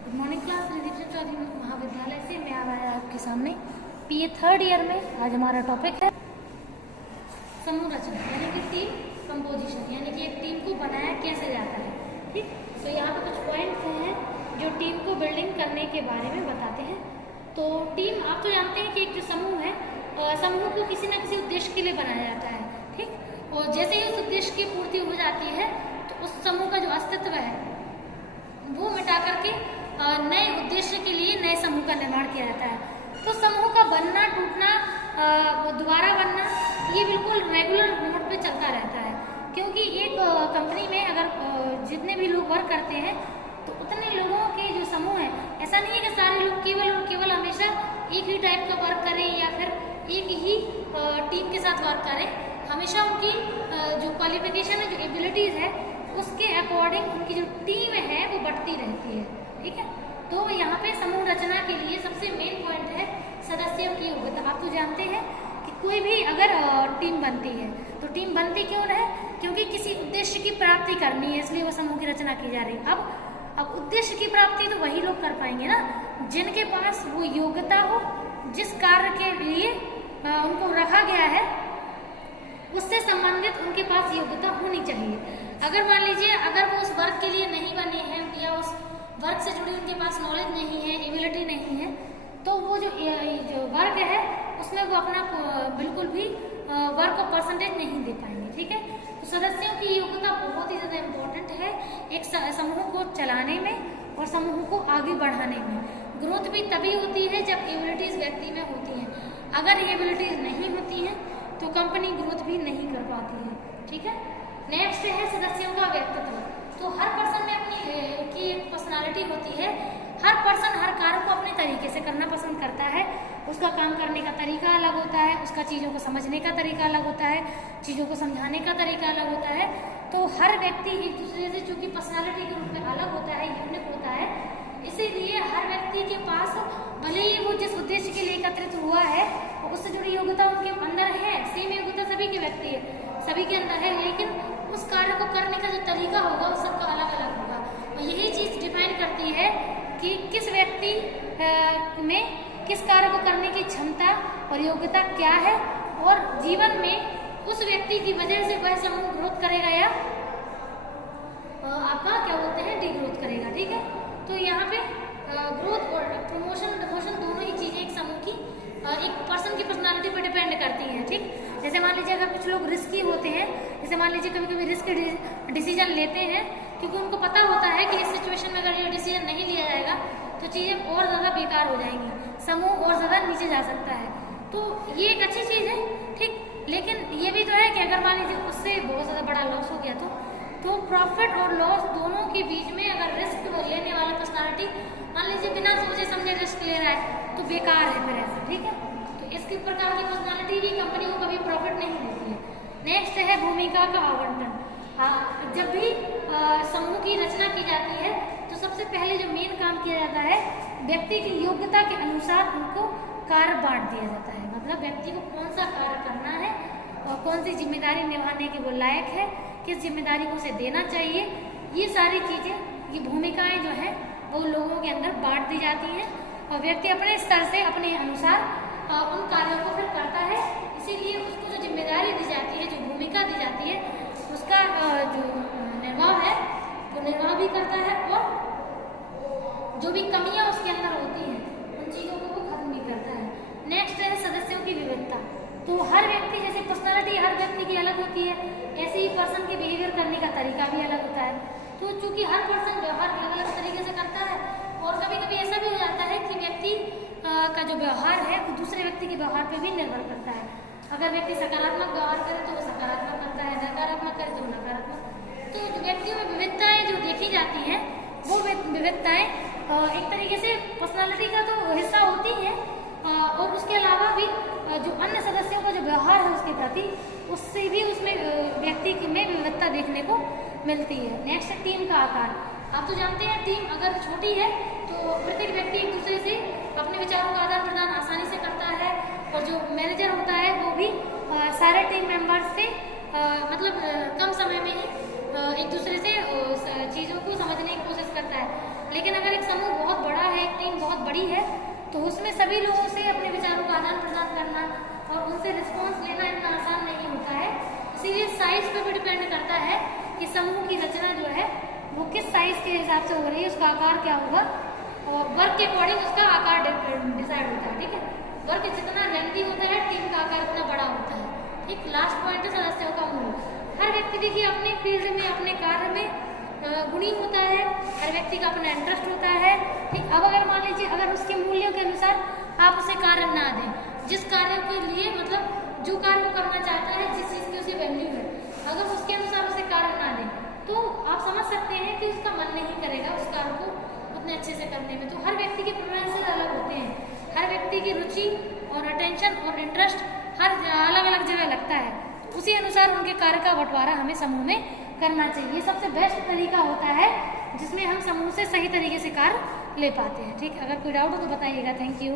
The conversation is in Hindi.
Good morning class Riddhi Chaudhary Mahavidyalaya से मैं आया आपके सामने पीए थर्ड ईयर में। आज हमारा टॉपिक है समूह रचना यानी कि टीम कंपोजिशन, यानी कि एक टीम को बनाया कैसे जाता है। ठीक, तो यहाँ पे कुछ पॉइंट्स हैं जो टीम को बिल्डिंग करने के बारे में बताते हैं। तो टीम आप तो जानते हैं कि एक जो समूह है, समूह को किसी न किसी उद्देश्य के लिए बनाया जाता है। ठीक, और जैसे ही उस उद्देश्य की पूर्ति हो जाती है तो उस समूह का जो अस्तित्व है वो मिटा करके नए उद्देश्य के लिए नए समूह का निर्माण किया जाता है। तो समूह का बनना, टूटना, दोबारा बनना ये बिल्कुल रेगुलर मोड पे चलता रहता है, क्योंकि एक कंपनी में अगर जितने भी लोग वर्क करते हैं तो उतने लोगों के जो समूह है, ऐसा नहीं है कि सारे लोग केवल और केवल हमेशा एक ही टाइप का वर्क करें या फिर एक ही टीम के साथ वर्क करें। हमेशा उनकी जो क्वालिफिकेशन है, जो एबिलिटीज़ है, उसके अकॉर्डिंग उनकी जो टीम है वो बढ़ती रहती है। ठीक है, तो यहाँ पे समूह रचना के लिए सबसे मेन पॉइंट है सदस्यों की योग्यता। आप तो जानते हैं कि कोई भी अगर टीम बनती है तो टीम बनती क्यों है, क्योंकि किसी उद्देश्य की प्राप्ति करनी है, इसलिए वो समूह की रचना की जा रही है। अब उद्देश्य की प्राप्ति तो वही लोग कर पाएंगे ना जिनके पास वो योग्यता हो, जिस कार्य के लिए उनको रखा गया है उससे संबंधित उनके पास योग्यता होनी चाहिए। अगर मान लीजिए अगर वो उस वर्क के लिए नहीं बने हैं या उस वर्क से जुड़ी उनके पास नॉलेज नहीं है, एबिलिटी नहीं है, तो वो जो वर्क है उसमें वो अपना बिल्कुल भी वर्क का परसेंटेज नहीं दे पाएंगे। ठीक है, तो सदस्यों की योग्यता बहुत ही ज़्यादा इम्पोर्टेंट है एक समूह को चलाने में और समूह को आगे बढ़ाने में। ग्रोथ भी तभी होती है जब एबिलिटीज़ व्यक्ति में होती हैं। अगर एबिलिटीज़ नहीं होती हैं तो कंपनी ग्रोथ भी नहीं कर पाती है। ठीक है, नेक्स्ट है सदस्यों का व्यक्तित्व। तो हर पर्सन में अपनी की एक पर्सनालिटी होती है। हर पर्सन हर कार्य को अपने तरीके से करना पसंद करता है। उसका काम करने का तरीका अलग होता है, उसका चीज़ों को समझने का तरीका अलग होता है, चीज़ों को समझाने का तरीका अलग होता है। तो हर व्यक्ति एक दूसरे से चूँकि पर्सनालिटी के रूप में अलग होता है, यूनिक होता है, इसीलिए हर व्यक्ति के पास भले ही वो जिस उद्देश्य के लिए एकत्रित हुआ है उससे जुड़ी योग्यता उनके अंदर है, सेम योग्यता सभी के व्यक्ति है, सभी के अंदर है, लेकिन उस कार्य को करने का जो तरीका होगा वो सबका अलग अलग होगा। और यही चीज़ डिफाइन करती है कि किस व्यक्ति में किस कार्य को करने की क्षमता और योग्यता क्या है, और जीवन में उस व्यक्ति की वजह से वह समूह ग्रोथ करेगा या आपका क्या बोलते हैं डिग्रोथ करेगा। ठीक है, तो यहाँ पे ग्रोथ और प्रमोशन डिमोशन दोनों ही चीज़ें एक समूह की एक पर्सन की पर्सनालिटी पर डिपेंड करती हैं। ठीक, जैसे मान लीजिए अगर कुछ लोग रिस्की होते हैं, जैसे मान लीजिए कभी कभी रिस्क डिसीजन लेते हैं क्योंकि उनको पता होता है कि इस सिचुएशन में अगर ये डिसीजन नहीं लिया जाएगा तो चीज़ें और ज़्यादा बेकार हो जाएंगी, समूह और ज़्यादा नीचे जा सकता है। तो ये एक अच्छी चीज़ है। ठीक, लेकिन ये भी तो है कि अगर मान लीजिए उससे बहुत ज़्यादा बड़ा लॉस हो गया तो प्रॉफिट और लॉस दोनों के बीच में अगर रिस्क लेने वाला पर्सनालिटी मान लीजिए बिना सोचे समझे रिस्क ले रहा है तो बेकार है फिर ऐसा। ठीक है, तो इस प्रकार की पर्सनालिटी भी कंपनी को कभी प्रॉफिट नहीं देती है। नेक्स्ट है भूमिका का आवंटन। जब भी समूह की रचना की जाती है तो सबसे पहले जो मेन काम किया जाता है, व्यक्ति की योग्यता के अनुसार उनको कार्य बांट दिया जाता है। मतलब व्यक्ति को कौन सा कार्य करना है और कौन सी जिम्मेदारी निभाने की वो लायक है, किस जिम्मेदारी को उसे देना चाहिए, ये सारी चीज़ें, ये भूमिकाएं जो है वो लोगों के अंदर बांट दी जाती हैं और व्यक्ति अपने स्तर से अपने अनुसार उन कार्यों को फिर करता है। इसीलिए उसको जो जिम्मेदारी दी जाती है, जो भूमिका दी जाती है, उसका जो निर्वाह है वो निर्वाह भी करता है और जो भी कमियां उसके अंदर होती हैं उन चीज़ों को वो खत्म भी करता है। नेक्स्ट है सदस्यों की विविधता। तो हर व्यक्ति, जैसे पर्सनालिटी हर व्यक्ति की अलग होती है, ऐसे ही पर्सन के बिहेवियर करने का तरीका भी अलग होता है। तो चूंकि हर पर्सन व्यवहार अलग अलग तरीके से करता है और कभी कभी ऐसा भी हो जाता है कि व्यक्ति का जो व्यवहार है वो दूसरे व्यक्ति के व्यवहार पे भी निर्भर करता है। अगर व्यक्ति सकारात्मक व्यवहार करे तो वो सकारात्मक करता है, नकारात्मक करे तो नकारात्मक। तो व्यक्तियों में विविधताएं जो देखी जाती हैं वो विविधताएं एक तरीके से पर्सनालिटी का तो हिस्सा होती है और उसके अलावा भी जो अन्य सदस्यों का जो व्यवहार है उसके प्रति, उससे भी उसमें व्यक्ति में विविधता देखने को मिलती है। नेक्स्ट है टीम का आकार। आप तो जानते हैं टीम अगर छोटी है तो प्रत्येक व्यक्ति एक दूसरे से अपने विचारों का आदान प्रदान आसानी से करता है और जो मैनेजर होता है वो भी सारे टीम मेंबर्स से मतलब कम समय में ही एक दूसरे से चीज़ों को समझने की कोशिश करता है। लेकिन अगर एक समूह बहुत बड़ा है, एक टीम बहुत बड़ी है, तो उसमें सभी लोगों से अपने विचारों का आदान प्रदान करना और उनसे रिस्पॉन्स लेना इतना आसान नहीं होता है। इसीलिए साइज पे भी डिपेंड करता है कि समूह की रचना जो है वो किस साइज के हिसाब से हो रही है, उसका आकार क्या होगा, और वर्क के अकॉर्डिंग उसका आकार डिसाइड होता है। ठीक है, वर्क जितना लेंथी होता है, टीम का आकार उतना बड़ा होता है। ठीक, लास्ट पॉइंट है सदस्यों का मूल। हर व्यक्ति देखिए अपने फील्ड में, अपने कार्य में गुणी होता है, हर व्यक्ति का अपना इंटरेस्ट होता है। ठीक, अब अगर मान लीजिए अगर उसके मूल्यों के अनुसार आप उसे कार्य ना दें, जिस कार्य के लिए मतलब जो कार्य वो करना चाहता है, जिस चीज़ की उसे वैल्यू है, अगर उसके अनुसार उसे कार्य ना दें तो आप समझ सकते हैं कि उसका मन नहीं करेगा उस कार्य को उतने अच्छे से करने में। तो हर व्यक्ति के प्रेफरेंसेस अलग होते हैं, हर व्यक्ति की रुचि और अटेंशन और इंटरेस्ट हर अलग अलग जगह लगता है, उसी अनुसार उनके कार्य का बंटवारा हमें समूह में करना चाहिए। ये सबसे बेस्ट तरीका होता है जिसमें हम समूह से सही तरीके से कार्य ले पाते हैं। ठीक, अगर कोई डाउट हो तो बताइएगा। Thank you.